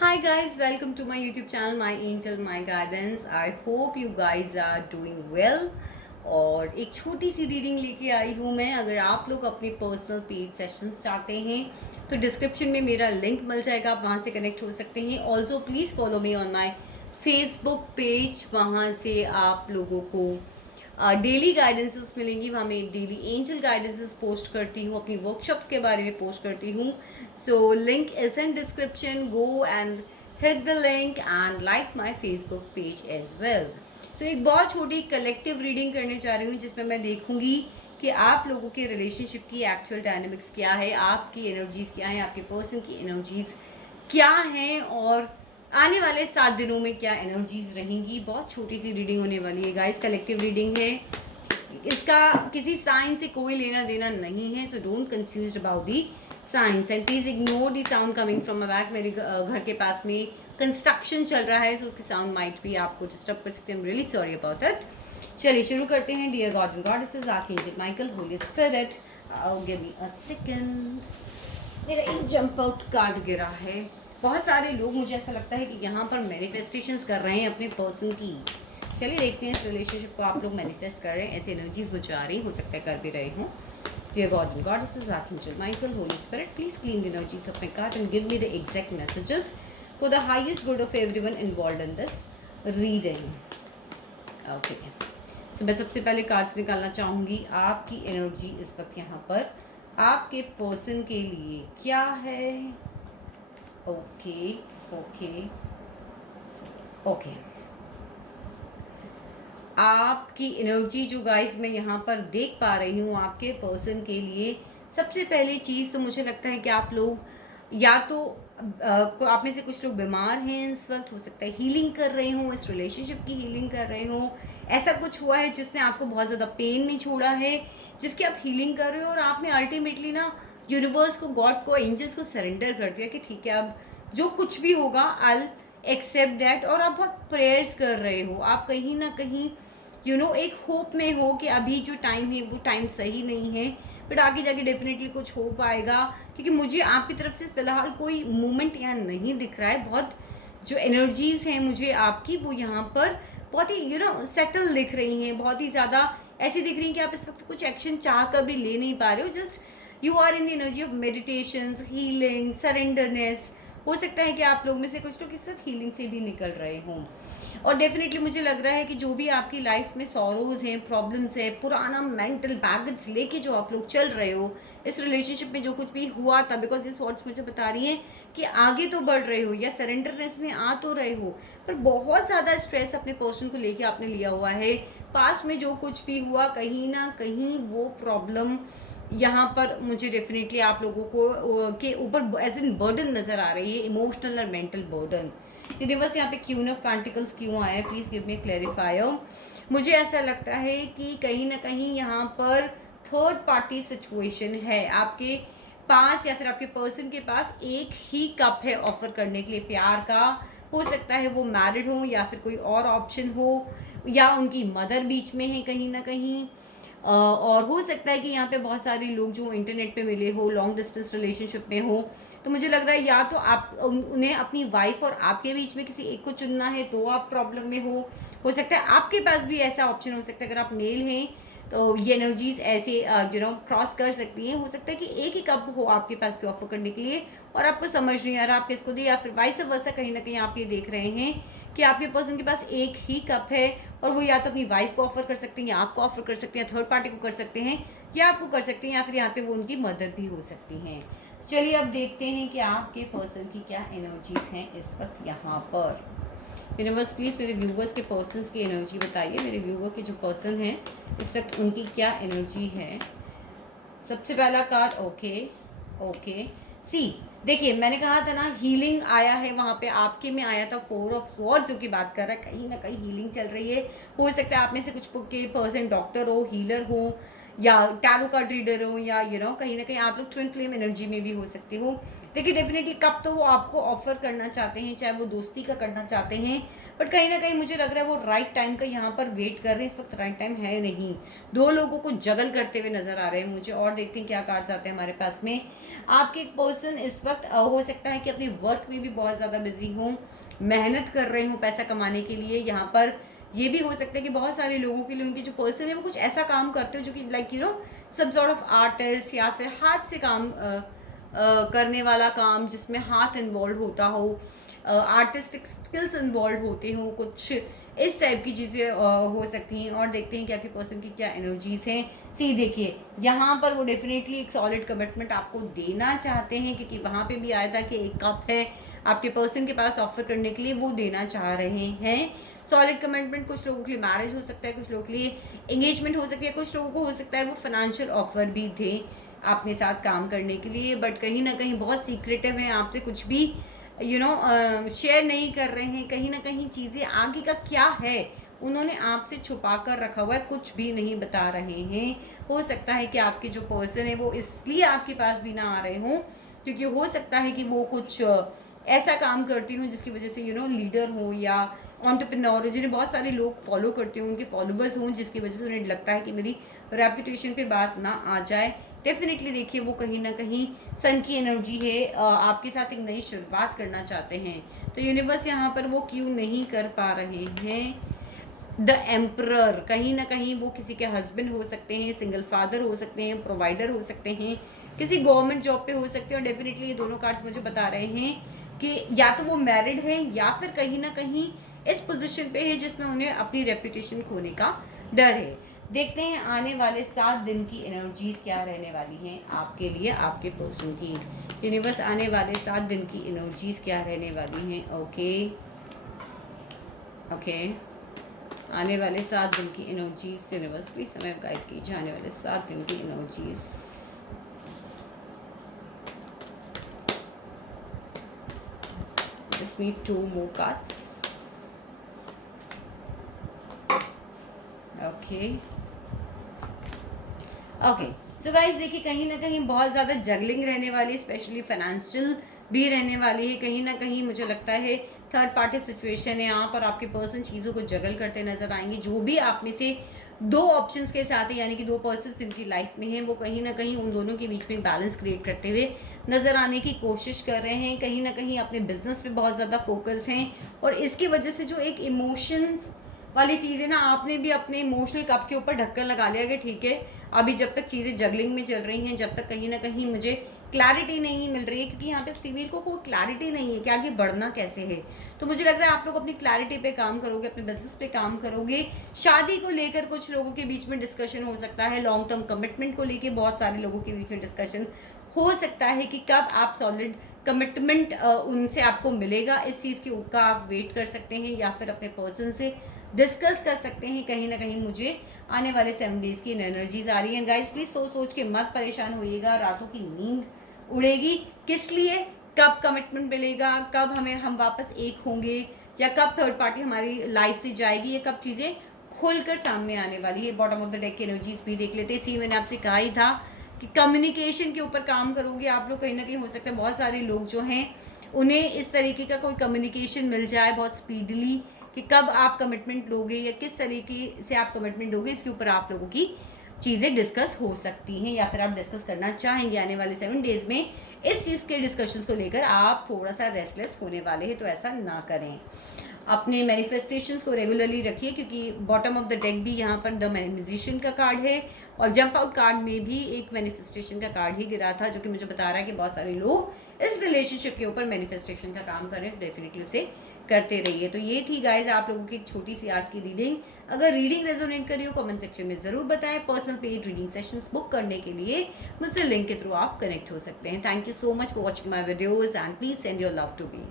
Hi guys, welcome to my YouTube channel My Angel My Guidance. I hope you guys are doing well. और एक छोटी सी reading लेके आई हूँ मैं। अगर आप लोग अपने पर्सनल पेड सेशंस चाहते हैं तो डिस्क्रिप्शन में मेरा लिंक मिल जाएगा, आप वहाँ से कनेक्ट हो सकते हैं। Also please follow me on my Facebook page, वहाँ से आप लोगों को डेली गाइडेंसेस मिलेंगी। वहाँ मैं डेली एंजल गाइडेंसेस पोस्ट करती हूँ, अपनी वर्कशॉप्स के बारे में पोस्ट करती हूँ। So link is in description, go and hit the link and like my Facebook page as well. तो एक बहुत छोटी कलेक्टिव रीडिंग करने जा रही हूँ जिसमें मैं देखूंगी कि आप लोगों के रिलेशनशिप की एक्चुअल डायनेमिक्स क्या है, आपकी एनर्जीज क्या है, आपके पर्सन की एनर्जीज क्या हैं और आने वाले 7 दिनों में क्या एनर्जीज रहेंगी। बहुत छोटी सी रीडिंग होने वाली है गाइस, कलेक्टिव रीडिंग है। इसका किसी साइन से कोई लेना देना नहीं है, so don't confuse about the science and please ignore the sound coming from a back. मेरे घर के पास में कंस्ट्रक्शन चल रहा है, सो उसके साउंड माइट भी आपको डिस्टर्ब कर सकते हैं। Really sorry about it. चलिए शुरू करते हैं। Dear God and goddesses, archangel Michael, holy spirit, give me a second. मेरा एक जंप आउट कार्ड गिरा है। बहुत सारे लोग, मुझे ऐसा लगता है कि यहाँ पर मैनिफेस्टेशंस कर रहे हैं अपने पर्सन की। चलिए देखते हैं इस रिलेशनशिप को आप लोग मैनिफेस्ट कर रहे हैं, ऐसी एनर्जीज मुझे आ रही, हो सकता है कर भी रहे हों। Dear God and goddesses, archangel Michael, holy spirit, please clean the energies of my card and give me the exact messages for the highest good of everyone involved in this reading. Okay, तो मैं सबसे पहले cards निकालना चाहूँगी। आपकी energy इस वक्त यहाँ पर आपके पर्सन के लिए क्या है? ओके ओके ओके, आपकी एनर्जी जो गाइस मैं यहाँ पर देख पा रही हूँ आपके पर्सन के लिए, सबसे पहली चीज़ तो मुझे लगता है कि आप लोग या तो आप में से कुछ लोग बीमार हैं इस वक्त, हो सकता है हीलिंग कर रहे हों, इस रिलेशनशिप की हीलिंग कर रहे हों। ऐसा कुछ हुआ है जिसने आपको बहुत ज़्यादा पेन में छोड़ा है, जिसकी आप हीलिंग कर रहे हो और आपने अल्टीमेटली ना यूनिवर्स को, गॉड को, एंजल्स को सरेंडर कर दिया कि ठीक है अब जो कुछ भी होगा आई एक्सेप्ट दैट। और आप बहुत प्रेयर्स कर रहे हो, आप कहीं ना कहीं एक होप में हो कि अभी जो टाइम है वो टाइम सही नहीं है, बट आगे जाके डेफिनेटली कुछ हो पाएगा। क्योंकि मुझे आपकी तरफ से फिलहाल कोई मूवमेंट यहाँ नहीं दिख रहा है। बहुत जो एनर्जीज हैं मुझे आपकी, वो यहाँ पर बहुत ही सेटल दिख रही हैं, बहुत ही ज़्यादा ऐसी दिख रही हैं कि आप इस वक्त कुछ एक्शन चाह कर भी ले नहीं पा रहे हो। Just you are in the energy of meditation, healing, surrenderness. हो सकता है कि आप लोग में से कुछ लोग इस वक्त हीलिंग से भी निकल रहे हों। और डेफिनेटली मुझे लग रहा है कि जो भी आपकी लाइफ में सॉरोज हैं, प्रॉब्लम्स है, पुराना मेंटल बैगेज लेके जो आप लोग चल रहे हो, इस रिलेशनशिप में जो कुछ भी हुआ था, बिकॉज दिस वर्ड्स मुझे बता रही हैं कि आगे तो बढ़ रहे हो या सरेंडरनेस में आ तो रहे हो, पर बहुत ज़्यादा स्ट्रेस अपने पर्सन को लेके आपने लिया हुआ है। पास्ट में जो कुछ भी हुआ, कहीं ना कहीं वो प्रॉब्लम यहाँ पर मुझे डेफिनेटली आप लोगों को के ऊपर एज इन बर्डन नज़र आ रही है, इमोशनल और मेंटल बर्डन। यूनिवर्स यहाँ पे क्यून ऑफ पेंटिकल्स क्यों आया है, प्लीज़ गिव मी क्लैरिफायर। मुझे ऐसा लगता है कि कहीं ना कहीं यहाँ पर थर्ड पार्टी सिचुएशन है आपके पास, या फिर आपके पर्सन के पास एक ही कप है ऑफर करने के लिए प्यार का। हो सकता है वो मैरिड हो या फिर कोई और ऑप्शन हो, या उनकी मदर बीच में है कहीं ना कहीं। और हो सकता है कि यहाँ पे बहुत सारे लोग जो इंटरनेट पे मिले हो, लॉन्ग डिस्टेंस रिलेशनशिप में हो। तो मुझे लग रहा है या तो आप उन्हें अपनी वाइफ और आपके बीच में किसी एक को चुनना है तो आप प्रॉब्लम में हो सकता है आपके पास भी ऐसा ऑप्शन हो सकता है। अगर आप मेल हैं तो ये एनर्जीज ऐसे क्रॉस कर सकती हैं। हो सकता है कि एक ही कप हो आपके पास भी ऑफर करने के लिए और आपको समझ नहीं आ रहा आप किसको दे, या फिर वाइस वर्सा कहीं ना कहीं आप ये देख रहे हैं कि आपके पर्सन के पास एक ही कप है और वो या तो अपनी वाइफ को ऑफर कर सकते हैं, या आपको ऑफर कर सकते हैं, थर्ड पार्टी को कर सकते हैं, या आपको कर सकते हैं, या फिर यहाँ पे वो उनकी मदद भी हो सकती हैं। चलिए अब देखते हैं कि आपके पर्सन की क्या एनर्जीज हैं इस वक्त यहाँ पर। यूनिवर्स प्लीज़ मेरे व्यूवर्स के पर्सन्स की एनर्जी बताइए। मेरे व्यूवर के जो पर्सन हैं इस वक्त उनकी क्या एनर्जी है। सबसे पहला कार्ड ओके ओके सी। देखिए मैंने कहा था ना हीलिंग आया है, वहाँ पे आपके में आया था 4 ऑफ स्वॉर्ड्स जो की बात कर रहा है, कहीं ना कहीं हीलिंग चल रही है। हो सकता है आप में से कुछ के पर्सन डॉक्टर हो, हीलर हो, या टैरो कार्ड रीडर हो, या कहीं ना कहीं आप लोग ट्विन फ्लेम एनर्जी में भी हो सकते हो। देखिए डेफिनेटली कब तो वो आपको ऑफर करना चाहते हैं, चाहे वो दोस्ती का करना चाहते हैं, बट कहीं ना कहीं मुझे लग रहा है वो राइट टाइम का यहाँ पर वेट कर रहे हैं। इस वक्त राइट टाइम है नहीं, दो लोगों को जगल करते हुए नजर आ रहे हैं मुझे। और देखते हैं क्या कार्ड्स आते हैं हमारे पास में। आपके एक पर्सन इस वक्त हो सकता है कि अपनी वर्क में भी बहुत ज़्यादा बिजी हों, मेहनत कर रहे हूँ पैसा कमाने के लिए। यहाँ पर ये भी हो सकता है कि बहुत सारे लोगों के लिए उनकी जो पर्सन है वो कुछ ऐसा काम करते हो जो कि like some sort of artist, या फिर हाथ से काम करने वाला काम जिसमें हाथ इन्वॉल्व होता हो, आर्टिस्टिक स्किल्स इन्वॉल्व होते हो, कुछ इस टाइप की चीज़ें हो सकती हैं। और देखते हैं कि आपके पर्सन की क्या एनर्जीज हैं। सी देखिए यहाँ पर वो डेफिनेटली एक सॉलिड कमिटमेंट आपको देना चाहते हैं, क्योंकि वहाँ पे भी आया था कि एक कप है आपके पर्सन के पास ऑफर करने के लिए, वो देना चाह रहे हैं सॉलिड कमिटमेंट। कुछ लोगों के लिए मैरिज हो सकता है, कुछ लोगों के लिए एंगेजमेंट हो सकती है, कुछ लोगों को हो सकता है वो फाइनेंशियल ऑफर भी थे अपने साथ काम करने के लिए, बट कहीं ना कहीं बहुत सीक्रेटिव हैं, आपसे कुछ भी शेयर नहीं कर रहे हैं। कहीं ना कहीं चीज़ें आगे का क्या है उन्होंने आपसे छुपा कर रखा हुआ है, कुछ भी नहीं बता रहे हैं। हो सकता है कि आपके जो पर्सन है वो इसलिए आपके पास भी ना आ रहे हों क्योंकि हो सकता है कि वो कुछ ऐसा काम करती हूँ जिसकी वजह से लीडर हो या ऑन्टरप्रेन्योर हो, जिन्हें बहुत सारे लोग फॉलो करते हों, उनके फॉलोवर्स हों, जिसकी वजह से उन्हें लगता है कि मेरी रेपुटेशन पे बात ना आ जाए। डेफिनेटली देखिए वो कहीं ना कहीं सन की एनर्जी है, आपके साथ एक नई शुरुआत करना चाहते हैं। तो यूनिवर्स यहाँ पर वो क्यों नहीं कर पा रहे हैं। द एम्परर, कहीं ना कहीं वो किसी के हस्बैंड हो सकते हैं, सिंगल फादर हो सकते हैं, प्रोवाइडर हो सकते हैं, किसी गवर्नमेंट जॉब पे हो सकते हैं। और डेफिनेटली ये दोनों कार्ड्स मुझे बता रहे हैं कि या तो वो मैरिड है या फिर कहीं ना कहीं इस पोजीशन पे है जिसमें उन्हें अपनी रेपुटेशन खोने का डर है। देखते हैं आने वाले 7 दिन की एनर्जीज क्या रहने वाली हैं आपके लिए, आपके पर्सन की। यूनिवर्स आने वाले 7 दिन की एनर्जीज क्या रहने वाली हैं। ओके ओके आने वाले 7 दिन की एनर्जीज यूनिवर्स प्लीज समय गाइड कीजिए। आने वाले 7 दिन की energies. Just need 2 more cards. Okay so guys देखिए कहीं ना कहीं बहुत ज़्यादा जगलिंग रहने वाली है, स्पेशली फाइनेंशियल भी रहने वाली है। कहीं ना कहीं मुझे लगता है थर्ड पार्टी सिचुएशन है, यहाँ पर आपके पर्सन चीज़ों को जगल करते नजर आएंगे। जो भी आप में से 2 ऑप्शंस के साथ है, यानी कि 2 पर्सन जिनकी लाइफ में है, वो कहीं ना कहीं उन दोनों के बीच में बैलेंस क्रिएट करते हुए नजर आने की कोशिश कर रहे हैं। कहीं ना कहीं अपने बिजनेस पे बहुत ज़्यादा फोकस हैं, और इसकी वजह से जो एक इमोशंस वाली चीज़ है ना, आपने भी अपने इमोशनल कप के ऊपर ढक्कन लगा लिया कि ठीक है अभी जब तक चीज़ें जगलिंग में चल रही हैं, जब तक कहीं ना कहीं मुझे क्लैरिटी नहीं मिल रही है, क्योंकि यहाँ पे फीमेल को कोई क्लैरिटी नहीं है कि आगे बढ़ना कैसे है। तो मुझे लग रहा है आप लोग अपनी क्लैरिटी पे काम करोगे, अपने बिजनेस पे काम करोगे। शादी को लेकर कुछ लोगों के बीच में डिस्कशन हो सकता है, लॉन्ग टर्म कमिटमेंट को लेकर बहुत सारे लोगों के बीच में डिस्कशन हो सकता है कि कब आप सॉलिड कमिटमेंट उनसे आपको मिलेगा, इस चीज़ की का आप वेट कर सकते हैं या फिर अपने पर्सन से डिस्कस कर सकते हैं। कहीं ना कहीं मुझे आने वाले 7 डेज की एनर्जीज आ रही हैं। गाइस प्लीज सोच के मत परेशान होइएगा, रातों की नींद उड़ेगी। किस लिए, कब कमिटमेंट मिलेगा, कब हम वापस एक होंगे, या कब थर्ड पार्टी हमारी लाइफ से जाएगी, या कब चीज़ें खुलकर सामने आने वाली है। बॉटम ऑफ द डेक की एनर्जीज भी देख लेते हैं। सी मैंने आपसे कहा ही था कि कम्युनिकेशन के ऊपर काम करोगे आप लोग। कहीं ना कहीं हो सकता है बहुत सारे लोग जो हैं उन्हें इस तरीके का कोई कम्युनिकेशन मिल जाए बहुत स्पीडली कि कब आप कमिटमेंट लोगे या किस तरीके से आप कमिटमेंट लोगे, इसके ऊपर आप लोगों की चीज़ें डिस्कस हो सकती हैं, या फिर आप डिस्कस करना चाहेंगे आने वाले 7 डेज में। इस चीज़ के डिस्कशंस को लेकर आप थोड़ा सा रेस्टलेस होने वाले हैं, तो ऐसा ना करें। अपने मैनिफेस्टेशंस को रेगुलरली रखिए, क्योंकि बॉटम ऑफ द डेक भी यहाँ पर द म्यूजिशियन का कार्ड है, और जंप आउट कार्ड में भी एक मैनिफेस्टेशन का कार्ड ही गिरा था, जो कि मुझे बता रहा है कि बहुत सारे लोग इस रिलेशनशिप के ऊपर मैनिफेस्टेशन का काम कर रहे हैं। डेफिनेटली उसे करते रहिए। तो ये थी गाइज आप लोगों की एक छोटी सी आज की रीडिंग। अगर रीडिंग रेजोनेट करी हो कमेंट सेक्शन में ज़रूर बताएं। Personal paid reading sessions book करने के लिए मुझसे लिंक के थ्रू आप कनेक्ट हो सकते हैं। Thank you so much for watching my videos and please send your love to me.